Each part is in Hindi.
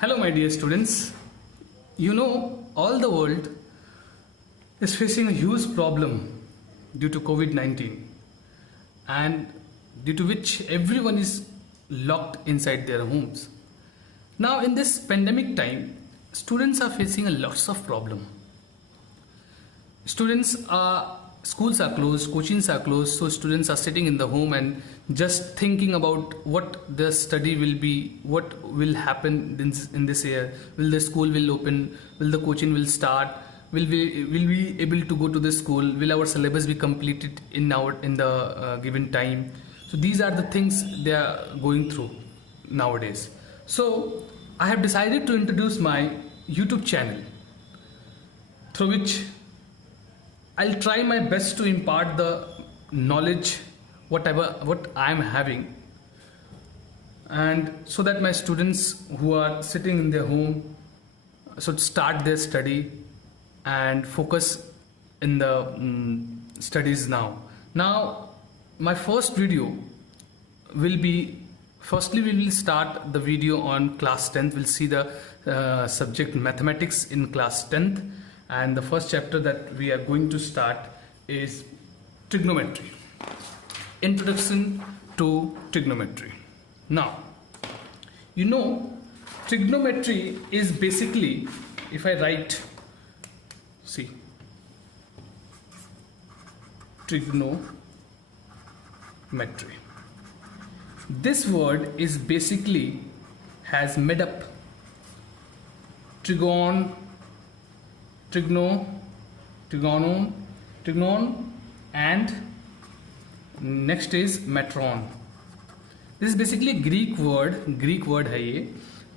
Hello, my dear students. You know, all the world is facing a huge problem due to COVID 19, and due to which everyone is locked inside their homes. Now, in this pandemic time, students are facing a lots of problem. Schools are closed, coachings are closed, so students are sitting in the home and just thinking about what their study will be, what will happen in this year. Will the school will open? Will the coaching will start? Will we able to go to the school? Will our syllabus be completed in the given time? So these are the things they are going through nowadays. So I have decided to introduce my YouTube channel, through which I'll try my best to impart the knowledge, what I am having, and so that my students who are sitting in their home should start their study and focus in the studies now. Now, my first video will be, firstly we will start the video on class 10th. We'll see the subject mathematics in class 10th. And the first chapter that we are going to start is trigonometry. Introduction to trigonometry. Now, you know, trigonometry is basically, if I write, see, trigonometry. This word is basically has made up trigon, and next is metron. This is basically a Greek word है ये,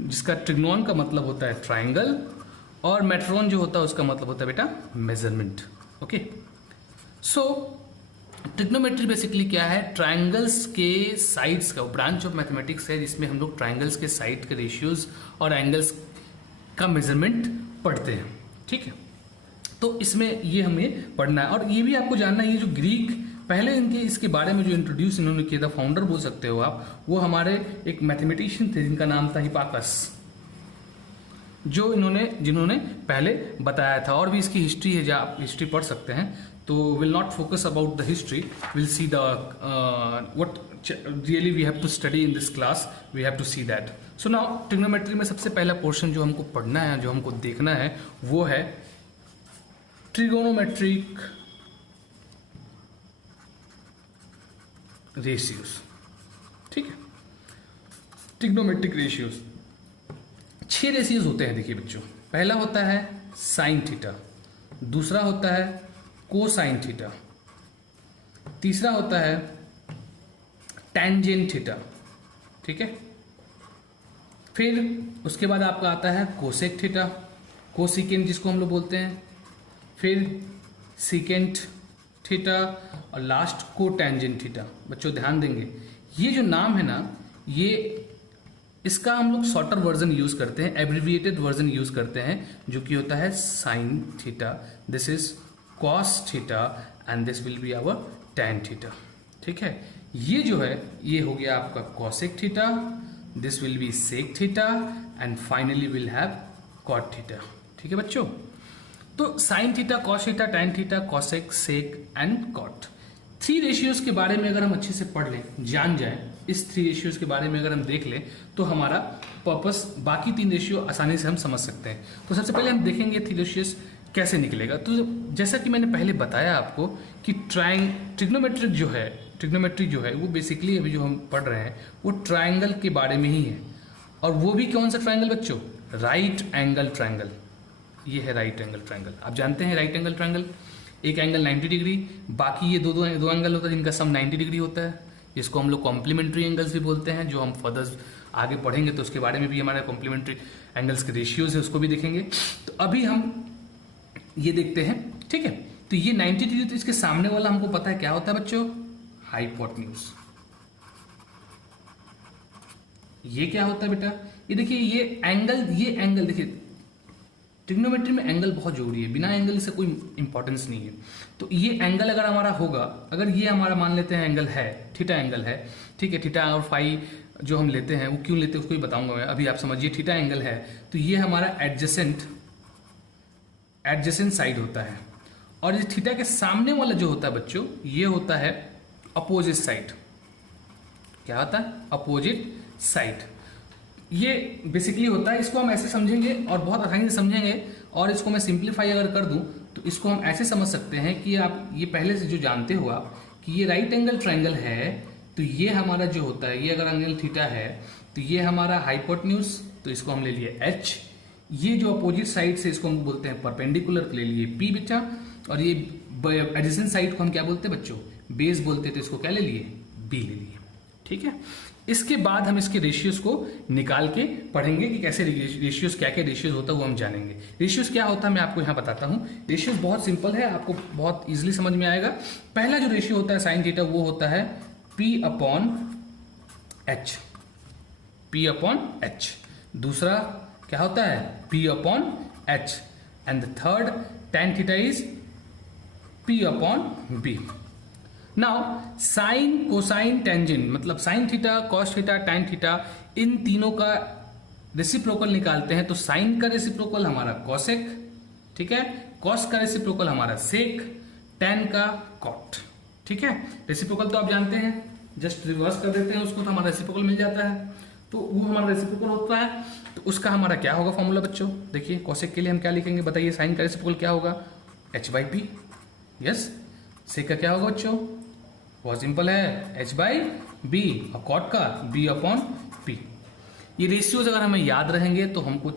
जिसका ट्रिग्नोन का मतलब होता है ट्राइंगल और मेट्रॉन जो होता है उसका मतलब होता है बेटा मेजरमेंट. ओके, सो ट्रिग्नोमेट्री बेसिकली क्या है? ट्राइंगल्स के साइड्स का ब्रांच ऑफ मैथमेटिक्स है जिसमें हम लोग ट्राइंगल्स के साइड के रेशियोज और एंगल्स का मेजरमेंट पढ़ते हैं. ठीक है, तो इसमें ये हमें पढ़ना है. और ये भी आपको जानना है, ये जो ग्रीक पहले इनके इसके बारे में जो इंट्रोड्यूस इन्होंने किया था, फाउंडर बोल सकते हो आप, वो हमारे एक मैथमेटिशियन थे जिनका नाम था हिपाकस, जो जिन्होंने पहले बताया था. और भी इसकी हिस्ट्री है, जहाँ आप हिस्ट्री पढ़ सकते हैं. तो will not focus about the history, will see the what really we have to study in this class, we have to see that. So now trigonometry में सबसे पहला पोर्शन जो हमको पढ़ना है, जो हमको देखना है, वो है ट्रिगोनोमेट्रिक रेशियोज. ठीक है, ट्रिग्नोमेट्रिक रेशियोज 6 रेशियोज होते हैं. देखिए बच्चों, पहला होता है साइन थीटा, दूसरा होता है कोसाइन थीटा, तीसरा होता है टेंजेंट थीटा. ठीक है, फिर उसके बाद आपका आता है कोसेक थीटा, कोसिकेंट जिसको हम लोग बोलते हैं, फिर सीकेंट थीटा और लास्ट को टेंजेंट थीटा. बच्चों ध्यान देंगे, ये जो नाम है ना, ये इसका हम लोग शॉर्टर वर्जन यूज करते हैं, एब्रिविएटेड वर्जन यूज करते हैं, जो कि होता है sine theta. This is cos theta and this will be our tan theta. ठीक है, ये जो है ये हो गया आपका cosec theta, this will be sec theta and finally will have cot theta. ठीक है बच्चों, तो sine theta, cos theta, tan theta, cosec, sec and cot. 3 ratios के बारे में अगर हम अच्छे से पढ़ लें, जान जाएं, इस 3 रेशियोज के बारे में अगर हम देख लें, तो हमारा पर्पस बाकी 3 रेशियो आसानी से हम समझ सकते हैं. तो सबसे पहले हम देखेंगे 3 रेशियोज कैसे निकलेगा. तो जैसा कि मैंने पहले बताया आपको कि ट्रिग्नोमेट्री जो है वो बेसिकली अभी जो हम पढ़ रहे हैं वो ट्राइंगल के बारे में ही है. और वो भी कौन सा ट्राइंगल बच्चों? Right angle triangle. ये है राइट एंगल ट्राइंगल. आप जानते हैं राइट एंगल ट्राइंगल, एक एंगल 90 डिग्री, बाकी ये दो एंगल होता है जिनका सम 90 डिग्री होता है, जिसको हम लोग कॉम्प्लीमेंट्री एंगल्स भी बोलते हैं. जो हम फर्दर आगे पढ़ेंगे तो उसके बारे में भी हमारे कॉम्प्लीमेंट्री एंगल्स के रेशियोज है, उसको भी देखेंगे. तो अभी हम ये देखते हैं. ठीक है, तो ये 90 डिग्री, तो इसके सामने वाला हमको पता है क्या होता है बच्चों? हाइपोटेन्यूज. ये क्या होता है बेटा? ये देखिए, ये एंगल देखिए, ट्रिग्नोमेट्री में एंगल बहुत जरूरी है, बिना एंगल से कोई इंपॉर्टेंस नहीं है. तो ये एंगल अगर हमारा होगा, अगर ये हमारा मान लेते हैं एंगल है, थीटा एंगल है, ठीक है, थीटा और फाई जो हम लेते हैं वो क्यों लेते हैं उसको भी बताऊंगा मैं। अभी आप समझिए थीटा एंगल है तो ये हमारा एडजेसेंट साइड होता है, और ये थीटा के सामने वाला जो होता है बच्चों ये होता है अपोजिट साइड। क्या होता है? Opposite side. ये बेसिकली होता है, इसको हम ऐसे समझेंगे और बहुत आसानी से समझेंगे, और इसको मैं सिंप्लीफाई अगर कर दूं तो इसको हम ऐसे समझ सकते हैं कि आप ये पहले से जो जानते हो आप कि ये राइट एंगल ट्रायंगल है, तो ये हमारा जो होता है, ये अगर एंगल थीटा है तो ये हमारा हाइपोटेन्यूज, तो इसको हम ले लिए h। ये जो अपोजिट साइड से इसको हम बोलते हैं परपेंडिकुलर, ले लिए p बेटा, और ये एडजेसेंट साइड को हम क्या बोलते हैं बच्चों? बेस बोलते हैं, तो इसको क्या ले लिए? b ले लिए। ठीक है, इसके बाद हम इसके रेशियोज को निकाल के पढ़ेंगे कि कैसे रेशियोज, क्या क्या रेशियोज होता है वो हम जानेंगे। रेशियोज क्या होता है मैं आपको यहाँ बताता हूँ। रेशियोज बहुत सिंपल है, आपको बहुत इजीली समझ में आएगा। पहला जो रेशियो होता है साइन थीटा वो होता है p upon h, p upon h। दूसरा क्या होता है? p upon h, and the third tan theta is p upon b। Now sine, cosine, tangent, मतलब sine theta, cos theta, tan theta, इन तीनों का रेसिप्रोकल निकालते हैं तो साइन का रेसिप्रोकल हमारा कॉसेक, ठीक है, कॉस का रेसिप्रोकल हमारा सेक, टैन का कॉट। ठीक है, रेसिप्रोकल तो आप जानते हैं, जस्ट रिवर्स कर देते हैं उसको तो हमारा रेसिप्रोकल मिल जाता है, तो वो हमारा रेसिप्रोकल होता है। तो उसका हमारा क्या होगा फॉर्मूला बच्चों? देखिए कॉसेक के लिए हम क्या लिखेंगे बताइए? साइन का रेसिप्रोकल क्या होगा? h/p। यस, सेक का क्या होगा बच्चों? बहुत सिंपल है, h/b, और कॉट का b अपॉन p। ये रेशियोज अगर हमें याद रहेंगे तो हमको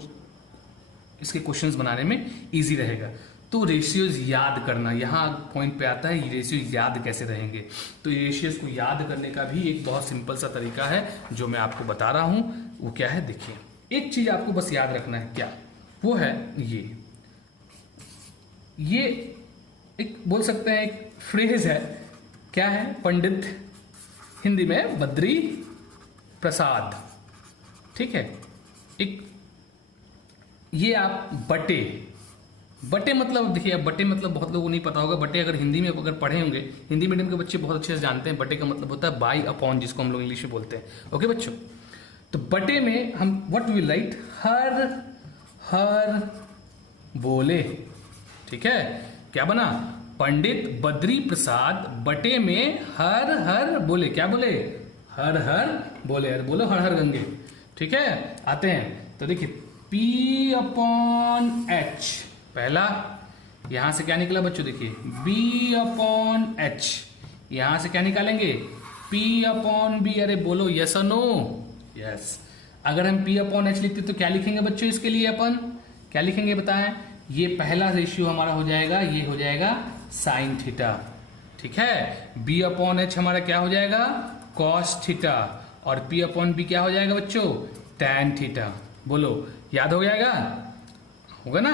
इसके क्वेश्चंस बनाने में इजी रहेगा। तो रेशियोज याद करना, यहाँ पॉइंट पे आता है, ये रेशियोज याद कैसे रहेंगे। तो ये रेशियोज को याद करने का भी एक बहुत सिंपल सा तरीका है जो मैं आपको बता रहा हूं। वो क्या है? देखिए, एक चीज आपको बस याद रखना है, क्या वो है? ये एक बोल सकते हैं एक फ्रेज है। क्या है? पंडित, हिंदी में बद्री प्रसाद। ठीक है, एक ये आप बटे मतलब देखिए, बटे मतलब बहुत लोगों को नहीं पता होगा। बटे अगर हिंदी में अगर पढ़े होंगे, हिंदी मीडियम के बच्चे बहुत अच्छे से जानते हैं। बटे का मतलब होता है बाई अपॉन, जिसको हम लोग इंग्लिश में बोलते हैं। ओके बच्चों, तो बटे में हम व्हाट विल राइट? हर बोले। ठीक है, क्या बना? पंडित बद्री प्रसाद बटे में हर बोले। क्या बोले? हर बोले। अरे बोलो हर गंगे। ठीक है, आते हैं तो देखिए P अपॉन H, पहला यहां से क्या निकला बच्चों? देखिए B अपॉन H, यहां से क्या निकालेंगे? P upon B। अरे बोलो यस और नो? यस। अगर हम P अपॉन H लिखते तो क्या लिखेंगे बच्चों? इसके लिए अपन क्या लिखेंगे बताएं? ये पहला रेशियो हमारा हो जाएगा, ये हो जाएगा साइन थीटा। ठीक है, B अपॉन H हमारा क्या हो जाएगा? कॉस थीटा, और P अपॉन B क्या हो जाएगा बच्चों? Tan theta. बोलो याद हो जाएगा? होगा ना?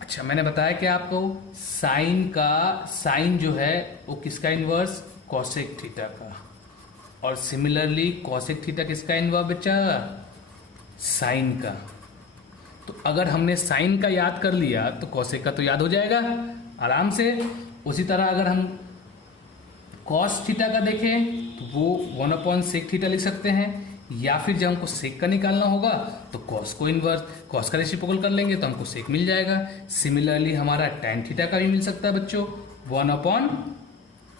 अच्छा, मैंने बताया कि आपको साइन जो है वो किसका इनवर्स? कॉसेक थीटा का। और सिमिलरली कॉसेक थीटा किसका इनवर्स बच्चा? साइन का। तो अगर हमने साइन का याद कर लिया तो कॉसेक का तो याद हो जाएगा आराम से। उसी तरह अगर हम कॉस थीटा का देखें तो वो 1 अपॉन सेक थीटा लिख सकते हैं, या फिर जब हमको सेक का निकालना होगा तो कॉस को इनवर्स, कॉस का रेसिप्रोकल कर लेंगे तो हमको सेक मिल जाएगा। सिमिलरली हमारा टैन थीटा का भी मिल सकता है बच्चों, 1 अपॉन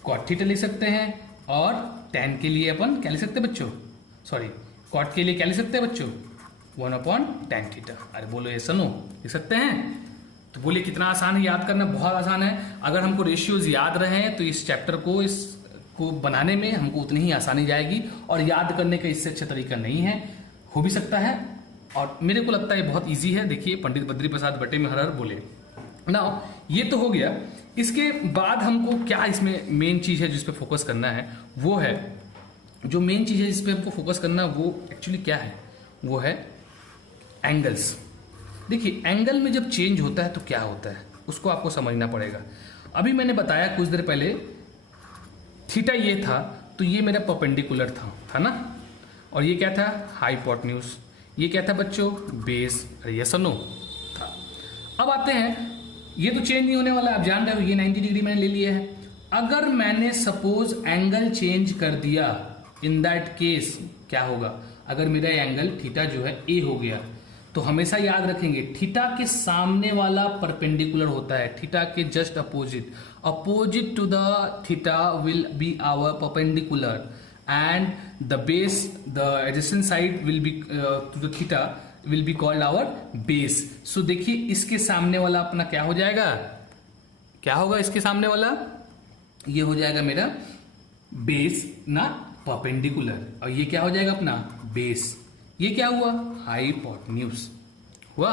कॉट थीटा लिख सकते हैं, और टैन के लिए अपन क्या लिख सकते हैं बच्चों? सॉरी, कॉट के लिए क्या लिख सकते हैं बच्चों? 1 अपॉन टैन थीटा। अरे बोलो ये सनो लिख सकते हैं? तो बोलिए कितना आसान है याद करना? बहुत आसान है। अगर हमको रेशियोज याद रहे तो इस चैप्टर को इसको बनाने में हमको उतनी ही आसानी जाएगी, और याद करने का इससे अच्छा तरीका नहीं है। हो भी सकता है, और मेरे को लगता है ये बहुत इजी है। देखिए, पंडित बद्री प्रसाद बटे में हर बोले। नाउ ये तो हो गया। इसके बाद हमको क्या इसमें मेन चीज है जिस पे फोकस करना है, वो है जो मेन चीज है जिस पे हमको फोकस करना, वो एक्चुअली क्या है? वो है एंगल्स। देखिए, एंगल में जब चेंज होता है तो क्या होता है उसको आपको समझना पड़ेगा। अभी मैंने बताया कुछ देर पहले थीटा ये था, तो ये मेरा परपेंडिकुलर था ना, और ये क्या था? हाइपोटेन्यूज। ये क्या था बच्चों? बेस। अरे यस और नो था। अब आते हैं, ये तो चेंज नहीं होने वाला, आप जान रहे हो, ये 90 डिग्री मैंने ले लिया है। अगर मैंने सपोज एंगल चेंज कर दिया, इन दैट केस क्या होगा? अगर मेरा एंगल थीटा जो है ए हो गया, तो हमेशा याद रखेंगे थीटा के सामने वाला परपेंडिकुलर होता है, थीटा के just opposite, opposite to the theta will be our perpendicular and the base, the adjacent side will be to the theta will be called our base. So देखिए इसके सामने वाला अपना क्या हो जाएगा, क्या होगा इसके सामने वाला, ये हो जाएगा मेरा बेस ना परपेंडिकुलर, और ये क्या हो जाएगा अपना बेस। ये क्या हुआ, हाइपोटेन्यूज हुआ।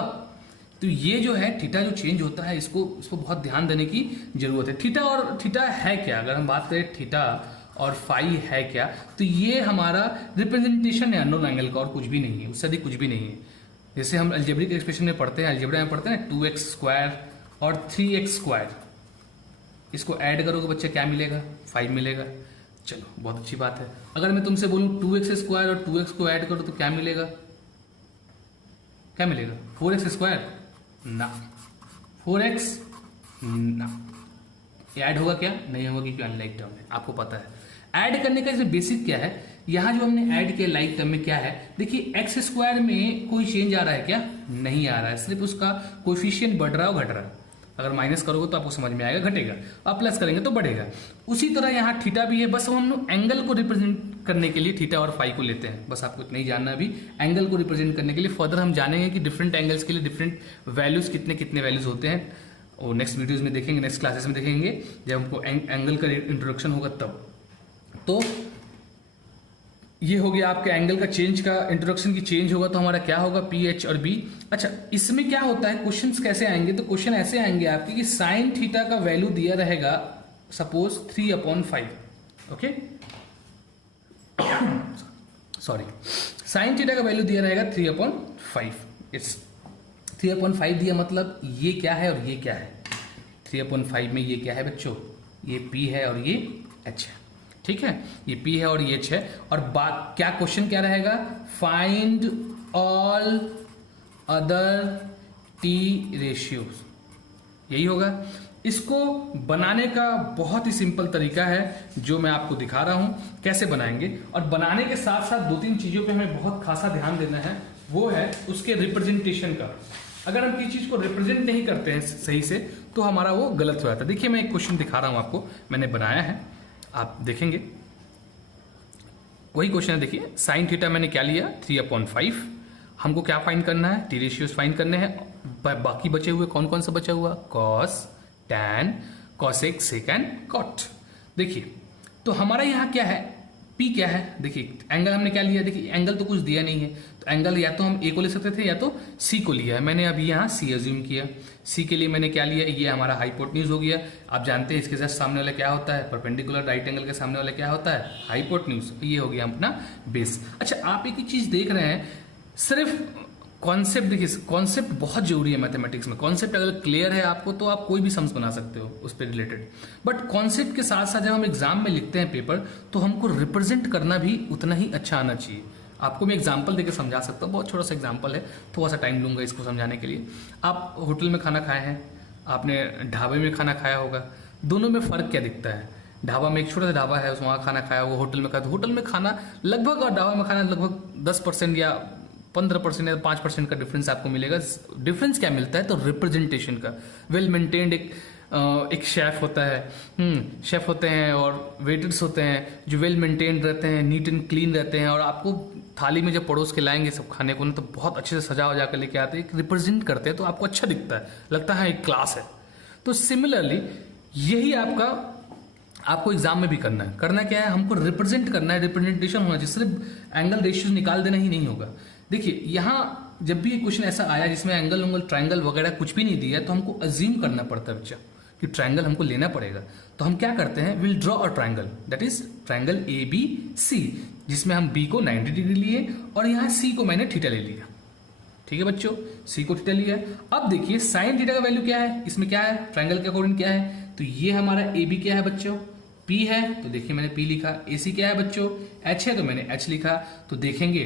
तो ये जो है थीटा जो चेंज होता है, इसको बहुत ध्यान देने की जरूरत है। थीटा और थीटा है क्या, अगर हम बात करें थीटा और फाई है क्या, तो ये हमारा रिप्रेजेंटेशन है अननोन एंगल का, और कुछ भी नहीं है, उससे अधिक कुछ भी नहीं है। जैसे हम अलजेब्रिक एक्सप्रेशन में पढ़ते हैं, अलजेब्रा में पढ़ते हैं 2x² और 3x², इसको ऐड करोगे बच्चे क्या मिलेगा, 5 मिलेगा। चलो बहुत अच्छी बात है। अगर मैं तुमसे बोलूं 2x² और 2x को ऐड करो तो क्या मिलेगा, क्या मिलेगा, 4x²? ना, 4x ना, ऐड होगा क्या, नहीं होगा, क्योंकि अनलाइक टर्म है, आपको पता है। ऐड करने का जैसे बेसिक क्या है, यहां जो हमने ऐड किया लाइक टर्म में क्या है, देखिए x² में कोई चेंज आ रहा है क्या, नहीं आ रहा है, सिर्फ उसका कोएफिशिएंट बढ़ रहा है और घट रहा है। अगर माइनस करोगे तो आपको समझ में आएगा घटेगा, और प्लस करेंगे तो बढ़ेगा। उसी तरह यहाँ थीटा भी है, बस हम लोग एंगल को रिप्रेजेंट करने के लिए थीटा और फाई को लेते हैं, बस आपको इतना ही जानना अभी। एंगल को रिप्रेजेंट करने के लिए फर्दर हम जानेंगे कि डिफरेंट एंगल्स के लिए डिफरेंट वैल्यूज कितने कितने वैल्यूज होते हैं, और नेक्स्ट वीडियोज में देखेंगे, नेक्स्ट क्लासेस में देखेंगे जब हमको एंगल का इंट्रोडक्शन होगा तब। तो ये हो गया आपके एंगल का चेंज का इंट्रोडक्शन की, चेंज होगा तो हमारा क्या होगा, पी एच और बी। अच्छा इसमें क्या होता है, क्वेश्चंस कैसे आएंगे, तो क्वेश्चन ऐसे आएंगे आपके कि साइन थीटा का वैल्यू दिया रहेगा suppose 3/5, okay sorry, sine theta का वैल्यू दिया रहेगा 3/5, इट्स 3/5 दिया, मतलब ये क्या है और ये क्या है, 3/5 में ये क्या है बच्चों, ये P है और ये H है, ठीक है, ये P है और ये H है। और बात क्या, क्वेश्चन क्या रहेगा, find all other T ratios, यही होगा। इसको बनाने का बहुत ही सिंपल तरीका है जो मैं आपको दिखा रहा हूं कैसे बनाएंगे, और बनाने के साथ साथ 2-3 चीजों पे हमें बहुत खासा ध्यान देना है, वो है उसके रिप्रेजेंटेशन का। अगर हम किसी चीज को रिप्रेजेंट नहीं करते हैं सही से तो हमारा वो गलत हो जाता है। देखिए मैं एक क्वेश्चन दिखा रहा हूं आपको, मैंने बनाया है, आप देखेंगे वही क्वेश्चन है। देखिए साइन थीटा मैंने क्या लिया 3/5, हमको क्या फाइंड करना है, टी रेशियोज फाइंड करने हैं। बाकी बचे हुए कौन कौन सा बचा हुआ, cos, tan, cosec, sec and cot. देखिए तो हमारा यहाँ क्या है, पी क्या है, देखिए एंगल हमने क्या लिया, देखिए एंगल तो कुछ दिया नहीं है, तो एंगल या तो हम ए को ले सकते थे या तो सी को लिया है, मैंने अभी यहाँ सी अज्यूम किया। सी के लिए मैंने क्या लिया, ये हमारा हाइपोटेन्यूज हो गया। आप जानते हैं इसके जस्ट सामने वाला क्या होता है, परपेंडिकुलर, राइट एंगल के सामने वाला क्या होता है, हाइपोटेन्यूज, ये हो गया अपना बेस। अच्छा आप एक ही चीज देख रहे हैं, सिर्फ कॉन्सेप्ट, देखिए कॉन्सेप्ट बहुत जरूरी है मैथमेटिक्स में। कॉन्सेप्ट अगर क्लियर है आपको तो आप कोई भी सम्स बना सकते हो उस पर रिलेटेड, बट कॉन्सेप्ट के साथ साथ जब हम एग्जाम में लिखते हैं पेपर, तो हमको रिप्रेजेंट करना भी उतना ही अच्छा आना चाहिए। आपको मैं एग्जाम्पल देकर समझा सकता हूँ, बहुत छोटा सा एग्जाम्पल है, थोड़ा सा टाइम लूंगा इसको समझाने के लिए। आप होटल में खाना खाए हैं, आपने ढाबे में खाना खाया होगा, दोनों में फर्क क्या दिखता है। ढाबा में एक छोटा सा ढाबा है, उसमें खाना खाया होगा, होटल में खाया, तो होटल में खाना लगभग और ढाबा में खाना लगभग 10% या 15% या 5% का डिफरेंस आपको मिलेगा। डिफरेंस क्या मिलता है, तो रिप्रेजेंटेशन का। वेल मेंटेन्ड एक शेफ होता है, शेफ होते हैं और वेटर्स होते हैं जो वेल मेंटेन्ड रहते हैं, नीट एंड क्लीन रहते हैं, और आपको थाली में जब परोस के लाएंगे सब खाने को ना, तो बहुत अच्छे से सजा वजा कर लेके आते हैं, रिप्रेजेंट करते हैं, तो आपको अच्छा दिखता है, लगता है एक क्लास है। तो सिमिलरली यही आपको एग्जाम में भी करना है। करना क्या है, हमको रिप्रेजेंट करना है, रिप्रेजेंटेशन होना चाहिए, सिर्फ एंगल रेशियोज निकाल देना ही नहीं होगा। देखिए यहाँ जब भी क्वेश्चन ऐसा आया जिसमें एंगल उंगल ट्रायंगल वगैरह कुछ भी नहीं दिया है, तो हमको अज्यूम करना पड़ता है बच्चा कि ट्रायंगल हमको लेना पड़ेगा। तो हम क्या करते हैं, will draw a triangle, that is triangle ABC, जिसमें हम B को 90 डिग्री लिए और यहाँ C को मैंने थीटा ले लिया। ठीक है बच्चों, C को थीटा लिया। अब देखिए साइन थीटा का वैल्यू क्या है, इसमें क्या है, ट्रायंगल के अकॉर्डिंग क्या है, तो ये हमारा AB क्या है बच्चों, P है, तो देखिए मैंने P लिखा। AC क्या है बच्चों, H है, तो मैंने H लिखा। तो देखेंगे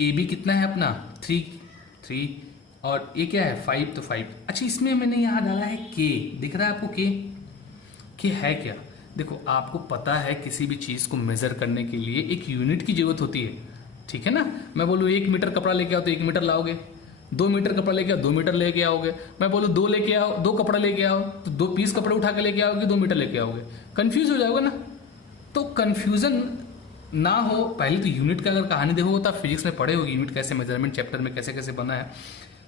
AB कितना है अपना 3 और ये क्या है 5, तो 5। अच्छा इसमें मैंने यहाँ डाला है K, दिख रहा है आपको K है क्या। देखो आपको पता है किसी भी चीज को मेजर करने के लिए एक यूनिट की जरूरत होती है, ठीक है ना। मैं बोलूँ 1 मीटर कपड़ा लेके आओ तो 1 मीटर लाओगे, 2 मीटर कपड़ा लेके आओ 2 मीटर लेके आओगे। मैं बोलूँ 2 लेके आओ, 2 कपड़ा लेके आओ तो 2 पीस कपड़े उठा के लेके आओगे, 2 मीटर लेके आओगे, कंफ्यूज हो जाओगे ना। तो कंफ्यूजन ना हो, पहले तो यूनिट का अगर कहानी देखोगे तो आप फिजिक्स में पढ़े होगी यूनिट कैसे, मेजरमेंट चैप्टर में कैसे कैसे बना है।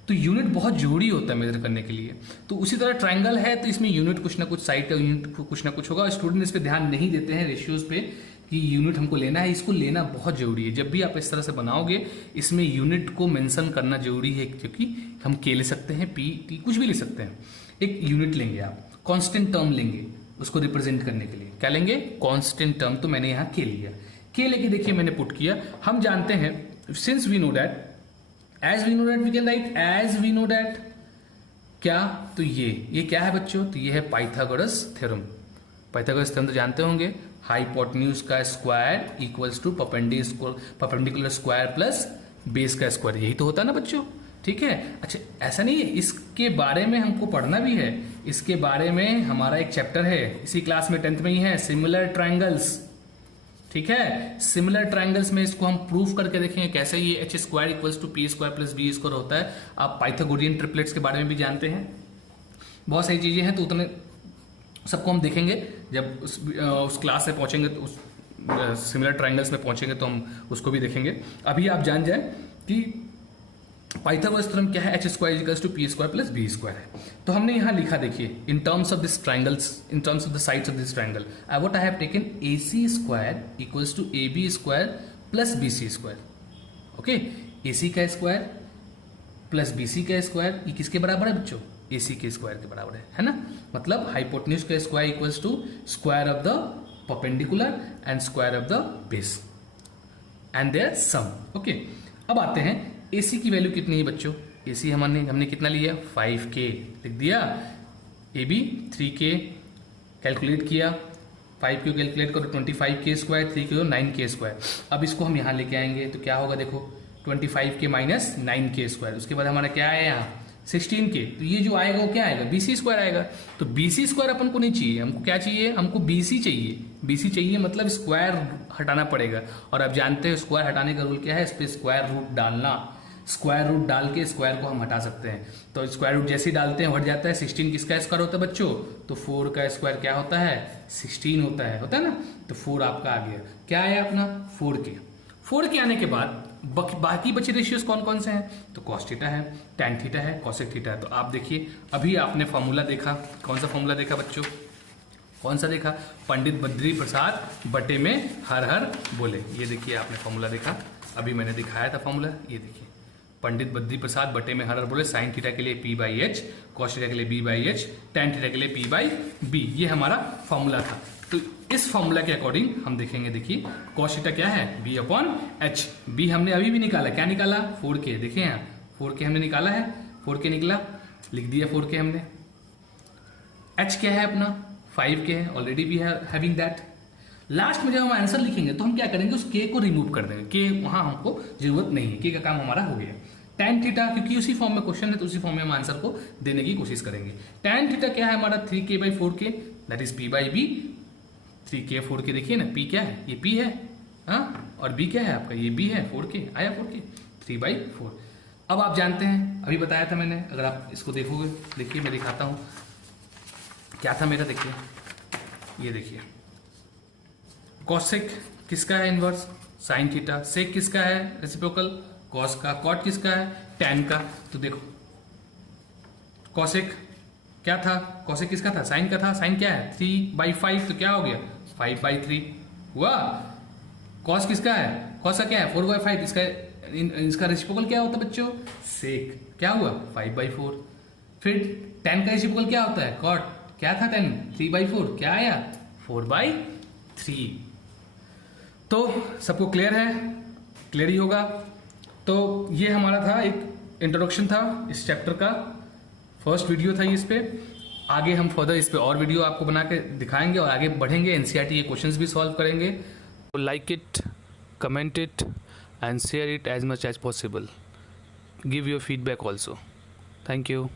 तो यूनिट बहुत जरूरी होता है मेजर करने के लिए। तो उसी तरह ट्रायंगल है तो इसमें यूनिट कुछ ना कुछ, साइड का यूनिट कुछ ना कुछ होगा। स्टूडेंट इस पे ध्यान नहीं देते हैं रेशियोज पे कि यूनिट हमको लेना है, इसको लेना बहुत जरूरी है। जब भी आप इस तरह से बनाओगे इसमें यूनिट को मेंशन करना जरूरी है, क्योंकि हम के ले सकते हैं, पी टी कुछ भी ले सकते हैं। एक यूनिट लेंगे आप, कांस्टेंट टर्म लेंगे उसको रिप्रेजेंट करने के लिए। क्या लेंगे? Constant term. तो मैंने यहाँ के लिया, के लेके देखिए मैंने पुट किया। हम जानते हैं since we know that, as we know that we can write as we know that क्या, तो ये क्या है बच्चों? तो ये है पाइथागोरस थ्योरम। पाइथागोरस थ्योरम तो जानते होंगे, हाइपोटेन्यूज का square equals to perpendicular square plus base का स्क्वायर, यही तो होता है ना बच्चों। ठीक है, अच्छा ऐसा नहीं है, इसके बारे में हमको पढ़ना भी है। इसके बारे में हमारा एक चैप्टर है, इसी क्लास में 10th में ही है, सिमिलर ट्रायंगल्स। ठीक है, सिमिलर ट्रायंगल्स में इसको हम प्रूफ करके देखेंगे कैसे ये H square equals to P square plus B square होता है। आप पाइथागोरियन ट्रिपलेट्स के बारे में भी जानते हैं, बहुत सारी चीजें हैं, तो उतने सबको हम देखेंगे जब उस क्लास से पहुंचेंगे, तो उस सिमिलर ट्रायंगल्स में पहुंचेंगे तो हम उसको भी देखेंगे। अभी आप जान जाए कि पाइथागोरस थ्योरम क्या है, h square equals to P square plus B square है। तो हमने यहाँ लिखा, देखिए in terms of this triangles, in terms of the sides of this triangle, what I have taken a c square equals to a b square plus b c square. Okay, a c का स्क्वायर प्लस बी सी का स्क्वायर, ये किसके बराबर है बच्चों? ए सी के स्क्वायर के बराबर है ना। मतलब हाइपोटेन्यूज का square equals to square of the perpendicular and square of the base and their sum. Okay, अब आते हैं AC की वैल्यू कितनी है बच्चों? AC हमने कितना लिया? 5K लिख दिया। AB 3K कैलकुलेट किया, 5 को कैलकुलेट करो 25K स्क्वायर, 3K को 9K स्क्वायर। अब इसको हम यहाँ लेके आएंगे तो क्या होगा? देखो 25K माइनस 9K स्क्वायर, उसके बाद हमारा क्या है यहाँ 16K। तो ये जो आएगा वो क्या आएगा? BC स्क्वायर आएगा। तो BC स्क्वायर अपन को नहीं चाहिए, हमको क्या चाहिए? हमको BC चाहिए। BC चाहिए मतलब स्क्वायर हटाना पड़ेगा, और आप जानते हैं स्क्वायर हटाने का रूल क्या है? इस पर स्क्वायर रूट डालना। स्क्वायर रूट डाल के स्क्वायर को हम हटा सकते हैं। तो स्क्वायर रूट जैसे ही डालते हैं हट जाता है। 16 किसका स्क्वायर होता है बच्चों? तो 4 का स्क्वायर क्या होता है? 16 होता है ना। तो 4 आपका आ गया, क्या आया अपना? 4K। 4K आने के बाद बाकी बचे रेशियोज कौन कौन से हैं? तो कॉस थीटा है, टैन थीटा है, कॉसेक थीटा है। तो आप देखिए, अभी आपने फॉर्मूला देखा, कौन सा फॉर्मूला देखा बच्चों? कौन सा देखा? पंडित बद्री प्रसाद बटे में हर हर बोले। ये देखिए आपने फॉर्मूला देखा, अभी मैंने दिखाया था फॉर्मूला, ये देखिए पंडित बद्री प्रसाद बटे में हर हर बोले। साइन थीटा के लिए P/H, कॉस थीटा के लिए B/H, टैन थीटा के लिए P/B, ये हमारा फॉर्मूला था। तो इस फॉर्मूला के अकॉर्डिंग हम देखेंगे, देखिए कॉस थीटा क्या है? B/H। B हमने अभी भी निकाला, क्या निकाला? 4K। देखिए यहाँ 4K हमने निकाला है, 4K निकला, लिख दिया 4K हमने। H क्या है अपना? 5K है, ऑलरेडी वी है हैविंग दैट। लास्ट में जब हम आंसर लिखेंगे तो हम क्या करेंगे? उस K को रिमूव कर देंगे, K वहां हमको जरूरत नहीं है, K का काम हमारा हो गया। टैन थीटा, क्योंकि उसी फॉर्म में क्वेश्चन है तो उसी फॉर्म में हम आंसर को देने की कोशिश करेंगे। टैन थीटा क्या है हमारा? 3K/4K that is P/B। 3K 4K देखिए ना, P क्या है? ये P है, हाँ, और B क्या है आपका? ये B है। 4K आया, 4K 3/4। अब आप जानते हैं, अभी बताया था मैंने, अगर आप इसको देखोगे, देखिए मैं दिखाता हूँ क्या था मेरा। देखिए ये देखिए, कॉसेक किसका है? इनवर्स। Sine theta. सेक किसका है? रेसिप्रोकल। कॉस का। कॉट किसका है? टैन का। तो देखो कॉसेक क्या था? कॉसेक किसका था? साइन का था। साइन क्या है? 3/5, तो क्या हो गया? 5/3 हुआ। कॉस किसका है? कॉस का क्या है? 4/5। इसका रेसिप्रोकल क्या होता है बच्चों? सेक। क्या हुआ? 5/4। फिर टैन का रेसिप्रोकल क्या होता है? कॉट। क्या था टैन? 3/4, क्या आया? 4/3। तो सबको क्लियर है? क्लियर ही होगा। तो ये हमारा था एक इंट्रोडक्शन था इस चैप्टर का, फर्स्ट वीडियो था ये इस पे। आगे हम फर्दर इस पे और वीडियो आपको बना के दिखाएंगे और आगे बढ़ेंगे, एनसीईआरटी के क्वेश्चंस भी सॉल्व करेंगे। तो like it, comment it and share it as much as possible. Give your feedback also. Thank you.